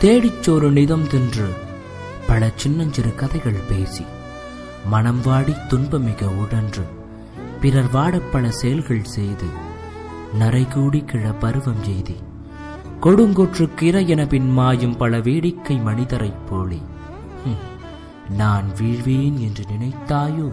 தேடிச்சோறு நிதம் தின்று பல சின்னஞ்சிறு கதைகள் பேசி மனம் வாடி துன்பமிக உழன்று பிறர் வாடப் பல செயல்கள் செய்து நரைகூடி கிழ பருவம் எய்தி கொடுங்கூற்றுக்கு இரையென பின் மாயும் பல வேடிக்கை மனிதரைப் போலே நான் வீழ்வேன் என்று நினைத்தாயோ?